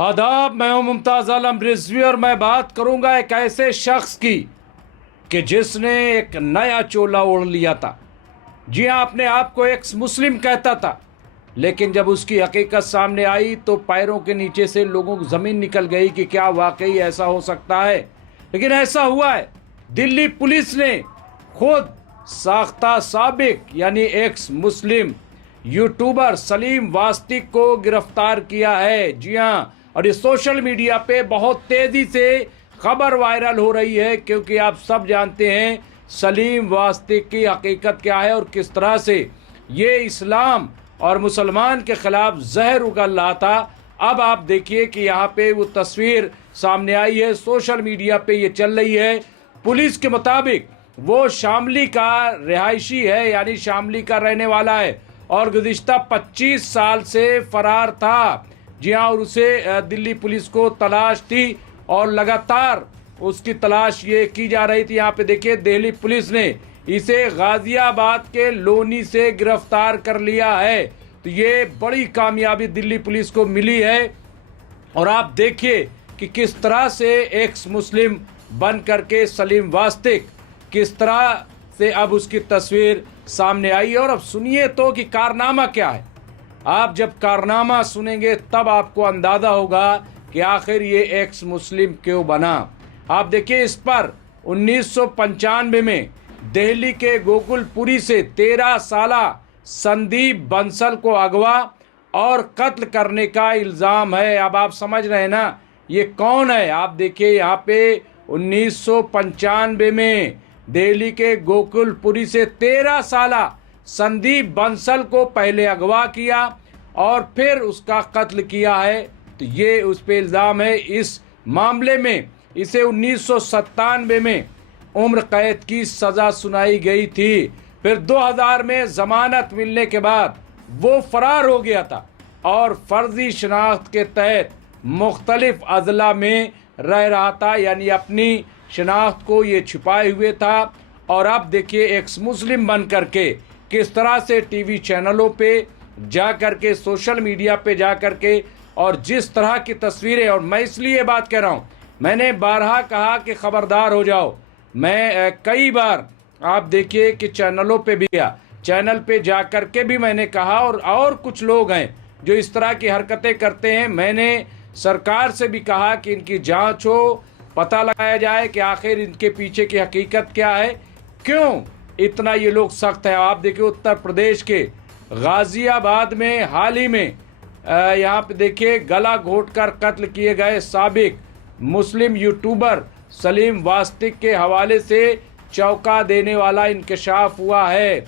आदाब, मैं हूं मुमताज आलम रिजवी और मैं बात करूंगा एक ऐसे शख्स की कि जिसने एक नया चोला ओढ़ लिया था। जी हाँ, अपने आप को एक्स मुस्लिम कहता था, लेकिन जब उसकी हकीकत सामने आई तो पैरों के नीचे से लोगों को ज़मीन निकल गई कि क्या वाकई ऐसा हो सकता है। लेकिन ऐसा हुआ है। दिल्ली पुलिस ने खुद साख्ता साबिक यानी एक्स मुस्लिम यूट्यूबर सलीम वास्तिक को गिरफ्तार किया है। जी हाँ, और ये सोशल मीडिया पे बहुत तेज़ी से खबर वायरल हो रही है, क्योंकि आप सब जानते हैं सलीम वास्तिक की हकीकत क्या है और किस तरह से ये इस्लाम और मुसलमान के खिलाफ जहर उगल रहा था। अब आप देखिए कि यहाँ पे वो तस्वीर सामने आई है, सोशल मीडिया पे ये चल रही है। पुलिस के मुताबिक वो शामली का रिहायशी है, यानी शामली का रहने वाला है और गुज़िश्ता 25 साल से फरार था। जी हाँ, और उसे दिल्ली पुलिस को तलाश थी और लगातार उसकी तलाश ये की जा रही थी। यहाँ पे देखिए, दिल्ली पुलिस ने इसे गाजियाबाद के लोनी से गिरफ्तार कर लिया है। तो ये बड़ी कामयाबी दिल्ली पुलिस को मिली है। और आप देखिए कि किस तरह से एक्स मुस्लिम बन करके सलीम वास्तिक किस तरह से अब उसकी तस्वीर सामने आई है। और अब सुनिए तो कि कारनामा क्या है। आप जब कारनामा सुनेंगे तब आपको अंदाजा होगा कि आखिर ये एक्स मुस्लिम क्यों बना। आप देखिए, इस पर 1995 में दिल्ली के गोकुलपुरी से 13 साला संदीप बंसल को अगवा और कत्ल करने का इल्ज़ाम है। अब आप समझ रहे हैं ना ये कौन है। आप देखिए, यहाँ पे 1995 में दिल्ली के गोकुलपुरी से 13 साला संदीप बंसल को पहले अगवा किया और फिर उसका कत्ल किया है। तो ये उस पे इल्ज़ाम है। इस मामले में इसे 1997 में उम्र कैद की सज़ा सुनाई गई थी। फिर 2000 में ज़मानत मिलने के बाद वो फरार हो गया था और फर्जी शनाख्त के तहत मुख्तलिफ अजला में रह रहा था, यानी अपनी शनाख्त को ये छिपाए हुए था। और अब देखिए, एक्स मुस्लिम बन करके किस तरह से टीवी चैनलों पे जा करके, सोशल मीडिया पे जा करके, और जिस तरह की तस्वीरें, और मैं इसलिए बात कह रहा हूँ, मैंने बारहा कहा कि खबरदार हो जाओ। मैं कई बार आप देखिए कि चैनलों पे भी चैनल पे जा करके भी मैंने कहा, और कुछ लोग हैं जो इस तरह की हरकतें करते हैं। मैंने सरकार से भी कहा कि इनकी जांच हो, पता लगाया जाए कि आखिर इनके पीछे की हकीकत क्या है, क्यों इतना ये लोग सख्त हैं। आप देखिए, उत्तर प्रदेश के गाजियाबाद में हाल ही में यहाँ पे देखिए गला घोंटकर कत्ल किए गए साबिक मुस्लिम यूट्यूबर सलीम वास्तिक के हवाले से चौंका देने वाला इंकशाफ हुआ है।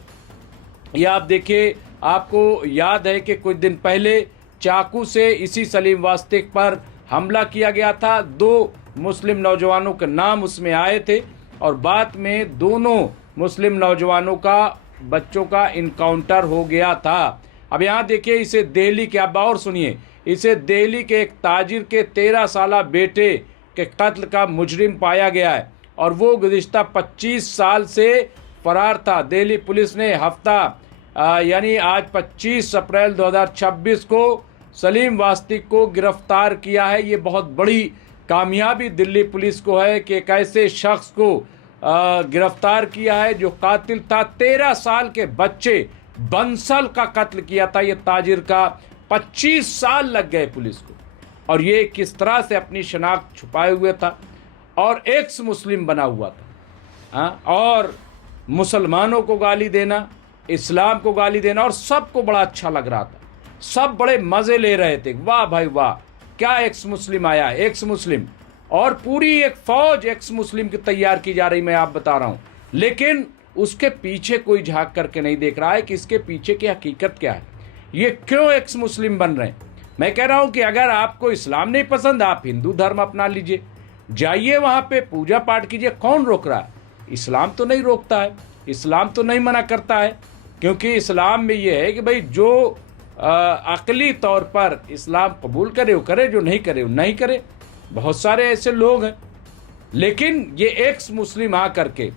ये आप देखिए, आपको याद है कि कुछ दिन पहले चाकू से इसी सलीम वास्तिक पर हमला किया गया था। 2 मुस्लिम नौजवानों के नाम उसमें आए थे और बाद में दोनों मुस्लिम नौजवानों का बच्चों का इनकाउंटर हो गया था। अब यहाँ देखिए, इसे दिल्ली के, अब और सुनिए, इसे दिल्ली के एक ताजिर के 13 साला बेटे के कत्ल का मुजरिम पाया गया है और वो गुज़िश्ता 25 साल से फरार था। दिल्ली पुलिस ने यानी आज 25 अप्रैल 2026 को सलीम वास्तिक को गिरफ्तार किया है। ये बहुत बड़ी कामयाबी दिल्ली पुलिस को है कि एक ऐसे शख्स को गिरफ्तार किया है जो कातिल था। 13 साल के बच्चे बंसल का कत्ल किया था ये ताजिर का। 25 साल लग गए पुलिस को, और ये किस तरह से अपनी शनाख्त छुपाए हुए था और एक्स मुस्लिम बना हुआ था। और मुसलमानों को गाली देना, इस्लाम को गाली देना, और सबको बड़ा अच्छा लग रहा था। सब बड़े मज़े ले रहे थे, वाह भाई वाह, क्या एक्स मुस्लिम आया, एक्स मुस्लिम। और पूरी एक फौज एक्स मुस्लिम की तैयार की जा रही, मैं आप बता रहा हूँ। लेकिन उसके पीछे कोई झांक करके नहीं देख रहा है कि इसके पीछे की हकीकत क्या है, ये क्यों एक्स मुस्लिम बन रहे हैं। मैं कह रहा हूँ कि अगर आपको इस्लाम नहीं पसंद, आप हिंदू धर्म अपना लीजिए, जाइए वहाँ पे पूजा पाठ कीजिए, कौन रोक रहा है। इस्लाम तो नहीं रोकता है, इस्लाम तो नहीं मना करता है, क्योंकि इस्लाम में ये है कि भाई जो अक़ली तौर पर इस्लाम कबूल करे वो करे, जो नहीं करे वो नहीं करे। बहुत सारे ऐसे लोग हैं। लेकिन ये एक्स मुस्लिम आ करके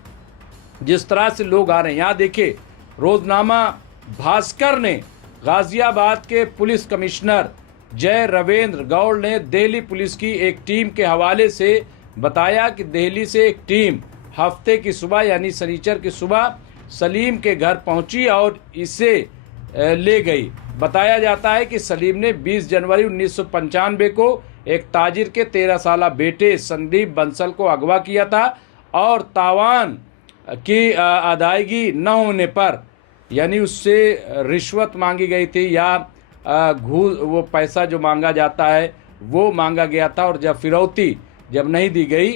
जिस तरह से लोग आ रहे हैं, यहाँ देखिए, रोजनामा भास्कर ने गाजियाबाद के पुलिस कमिश्नर जय रवेंद्र गौड़ ने दिल्ली पुलिस की एक टीम के हवाले से बताया कि दिल्ली से एक टीम हफ्ते की सुबह यानी शनिचर की सुबह सलीम के घर पहुंची और इसे ले गई। बताया जाता है कि सलीम ने 20 जनवरी 1995 को एक ताजिर के 13 साला बेटे संदीप बंसल को अगवा किया था और तावान की अदायगी न होने पर यानी उससे रिश्वत मांगी गई थी या घूस वो पैसा जो मांगा जाता है वो मांगा गया था और फिरौती जब नहीं दी गई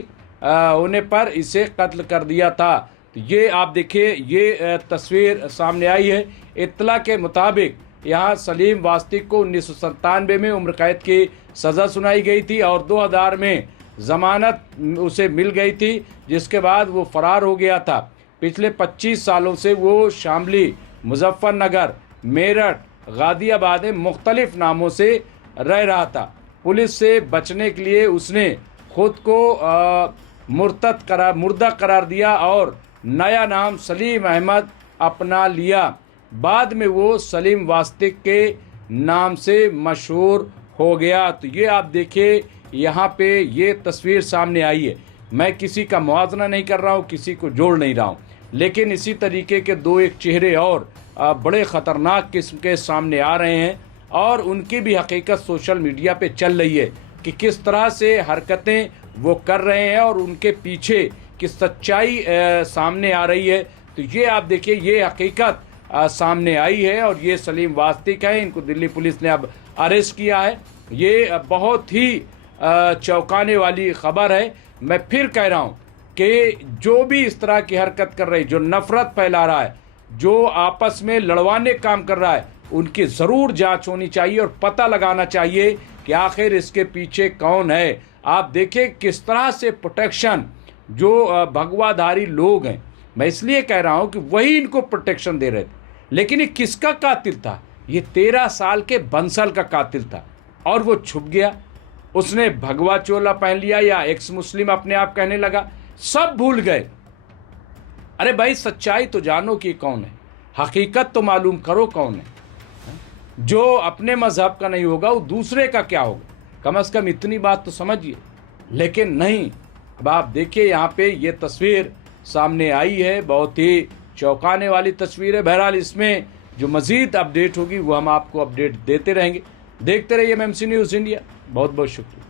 होने पर इसे कत्ल कर दिया था। तो ये आप देखिए ये तस्वीर सामने आई है। इत्तला के मुताबिक यहाँ सलीम वास्तिक को 1997 में उम्र कैद की सज़ा सुनाई गई थी और 2000 में ज़मानत उसे मिल गई थी, जिसके बाद वो फरार हो गया था। पिछले 25 सालों से वो शामली, मुजफ्फरनगर, मेरठ, गाज़ियाबाद में मुख्तलिफ नामों से रह रहा था। पुलिस से बचने के लिए उसने खुद को मुर्दा करार दिया और नया नाम सलीम अहमद अपना लिया। बाद में वो सलीम वास्तिक के नाम से मशहूर हो गया। तो ये आप देखिए यहाँ पे ये तस्वीर सामने आई है। मैं किसी का मुआवजा नहीं कर रहा हूँ, किसी को जोड़ नहीं रहा हूँ, लेकिन इसी तरीके के दो एक चेहरे और बड़े ख़तरनाक किस्म के सामने आ रहे हैं और उनकी भी हकीकत सोशल मीडिया पे चल रही है कि किस तरह से हरकतें वो कर रहे हैं और उनके पीछे की सच्चाई सामने आ रही है। तो ये आप देखिए ये हकीकत सामने आई है और ये सलीम वास्तिक है। इनको दिल्ली पुलिस ने अब अरेस्ट किया है। ये बहुत ही चौंकाने वाली खबर है। मैं फिर कह रहा हूँ कि जो भी इस तरह की हरकत कर रही, जो नफरत फैला रहा है, जो आपस में लड़वाने काम कर रहा है, उनकी ज़रूर जांच होनी चाहिए और पता लगाना चाहिए कि आखिर इसके पीछे कौन है। आप देखिए किस तरह से प्रोटेक्शन जो भगवाधारी लोग हैं, मैं इसलिए कह रहा हूँ कि वही इनको प्रोटेक्शन दे रहे थे, लेकिन ये किसका कातिल था? ये 13 साल के बंसल का कातिल था और वो छुप गया। उसने भगवा चोला पहन लिया या एक्स मुस्लिम अपने आप कहने लगा, सब भूल गए। अरे भाई सच्चाई तो जानो कि कौन है, हकीकत तो मालूम करो कौन है। जो अपने मजहब का नहीं होगा वो दूसरे का क्या होगा? कम से कम इतनी बात तो समझिए। लेकिन नहीं, अब आप देखिए यहाँ पे ये तस्वीर सामने आई है, बहुत ही चौंकाने वाली तस्वीर है। बहरहाल इसमें जो मज़ीद अपडेट होगी वो हम आपको अपडेट देते रहेंगे। देखते रहिए एमएमसी न्यूज़ इंडिया। बहुत बहुत शुक्रिया।